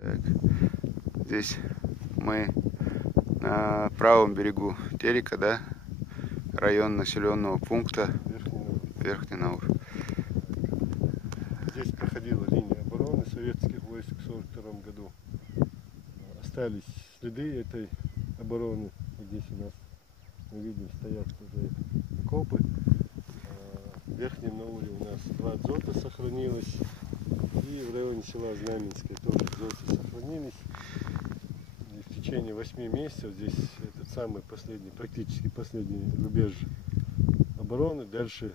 Так, здесь мы на правом берегу Терека, да? Район населенного пункта Верхний Наур. Здесь проходила линия обороны советских войск в 1942 году. Остались следы этой обороны. Здесь у нас, мы видим, стоят уже окопы. В Верхнем Науре у нас 2 дзота сохранилось. И в районе села Знаменское тоже дзоты сохранились. И в течение 8 месяцев здесь этот самый последний, практически последний рубеж обороны. Дальше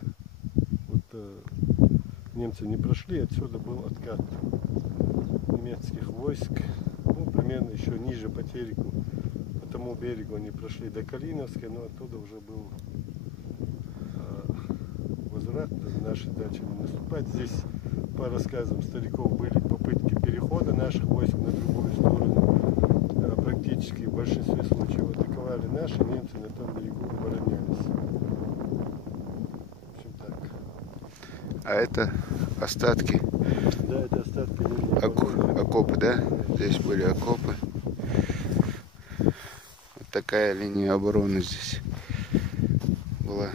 вот немцы не прошли, отсюда был откат немецких войск. Ну, примерно еще ниже по Тереку, по тому берегу они прошли до Калиновской, но оттуда уже был возврат на наши дачи наступать. Здесь, по рассказам стариков, были попытки перехода наших войск на другую сторону. Практически в большинстве случаев атаковали наши, немцы на том берегу оборонялись. В общем, так. А это остатки? Да, это остатки линии окопы, да? Здесь были окопы. Вот такая линия обороны здесь была.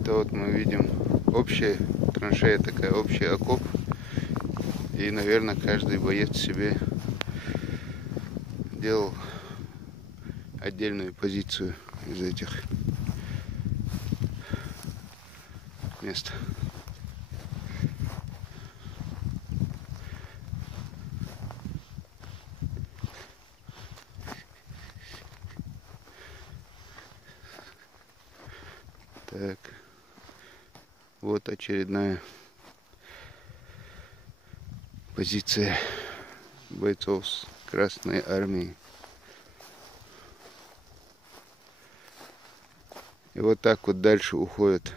Это вот мы видим общая траншея, такая общий окоп. И, наверное, каждый боец себе делал отдельную позицию из этих мест. Так, вот очередная позиция бойцов с Красной Армии. И вот так вот дальше уходят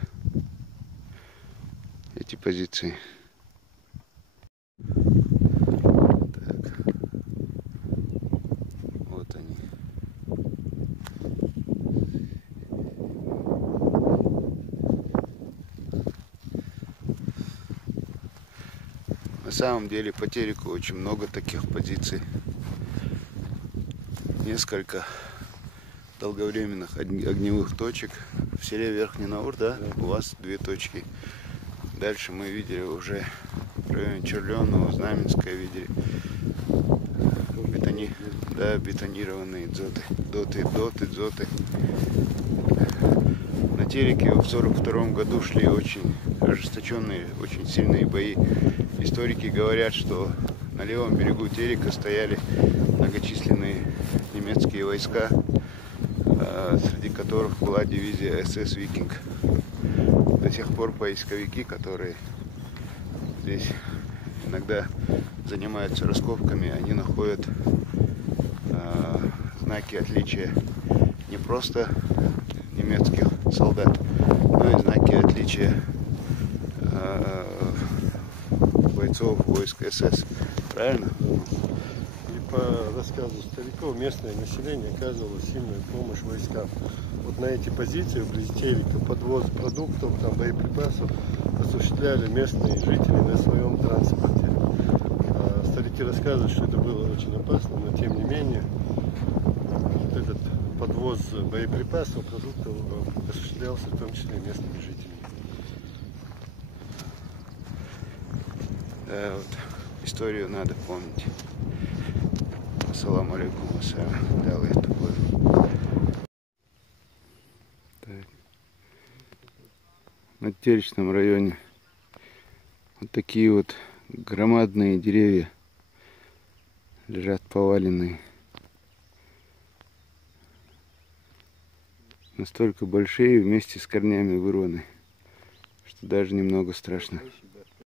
эти позиции. Так. Вот они. На самом деле по Тереку очень много таких позиций. Несколько долговременных огневых точек. В селе Верхний Наур, да, у вас 2 точки. Дальше мы видели уже в районе Черленого, Знаменское видели. Бетонированные дзоты. На Тереке в 1942 году шли очень ожесточенные, очень сильные бои. Историки говорят, что на левом берегу Терека стояли многочисленные немецкие войска, среди которых была дивизия СС «Викинг». До сих пор поисковики, которые здесь иногда занимаются раскопками, они находят знаки отличия не просто немецких солдат, но и знаки отличия бойцов войск СС. Правильно? И по рассказу стариков, местное население оказывало сильную помощь войскам. Вот на эти позиции вблизи Терека подвоз продуктов, там, боеприпасов осуществляли местные жители на своем транспорте. Старики рассказывают, что это было очень опасно, но тем не менее вот этот подвоз боеприпасов, продуктов осуществлялся в том числе местными жителями. Да, вот историю надо помнить. Ассаламу алейкум, на Теречном районе вот такие вот громадные деревья лежат поваленные. Настолько большие, вместе с корнями вырваны, что даже немного страшно.